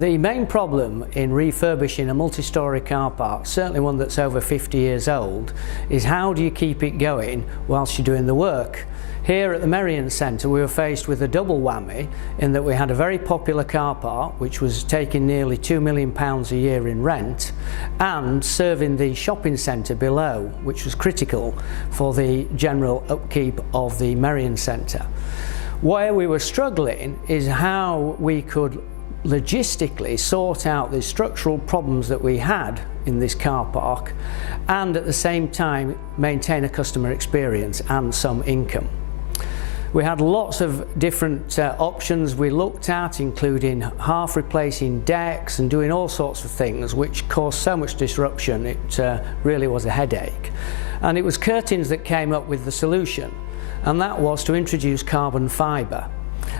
The main problem in refurbishing a multi-storey car park, certainly one that's over 50 years old, is how do you keep it going whilst you're doing the work? Here at the Merrion Centre we were faced with a double whammy in that we had a very popular car park which was taking nearly £2 million a year in rent and serving the shopping centre below, which was critical for the general upkeep of the Merrion Centre. Where we were struggling is how we could logistically sort out the structural problems that we had in this car park and at the same time maintain a customer experience and some income. We had lots of different options we looked at, including half replacing decks and doing all sorts of things which caused so much disruption it really was a headache. And it was Curtains that came up with the solution, and that was to introduce carbon fibre.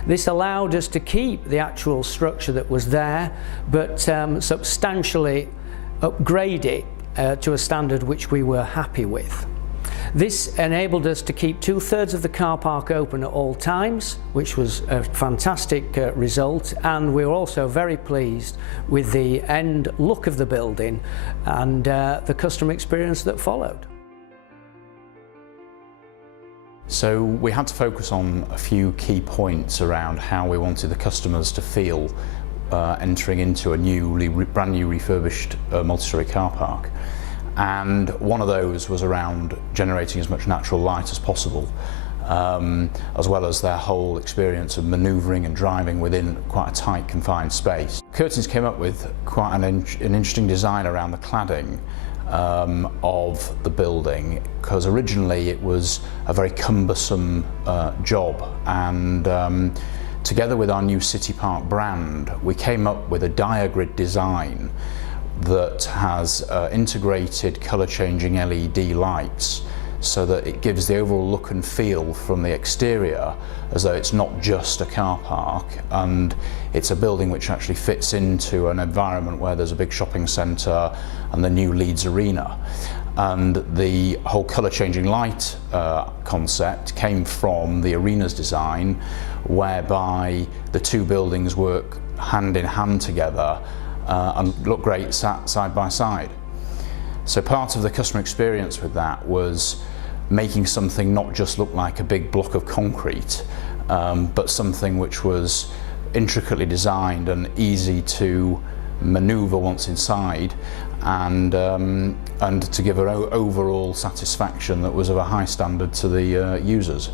This allowed us to keep the actual structure that was there, but substantially upgrade it to a standard which we were happy with. This enabled us to keep 2/3 of the car park open at all times, which was a fantastic result, and we were also very pleased with the end look of the building and the customer experience that followed. So we had to focus on a few key points around how we wanted the customers to feel entering into a brand new refurbished multi-storey car park. And one of those was around generating as much natural light as possible, as well as their whole experience of manoeuvring and driving within quite a tight confined space. Curtains came up with quite an interesting design around the cladding of the building, because originally it was a very cumbersome job, and together with our new CitiPark brand we came up with a diagrid design that has integrated colour changing LED lights, so that it gives the overall look and feel from the exterior as though it's not just a car park, and it's a building which actually fits into an environment where there's a big shopping centre and the new Leeds Arena. And the whole colour changing light concept came from the arena's design, whereby the two buildings work hand in hand together and look great sat side by side. So part of the customer experience with that was making something not just look like a big block of concrete, but something which was intricately designed and easy to manoeuvre once inside, and to give an overall satisfaction that was of a high standard to the users.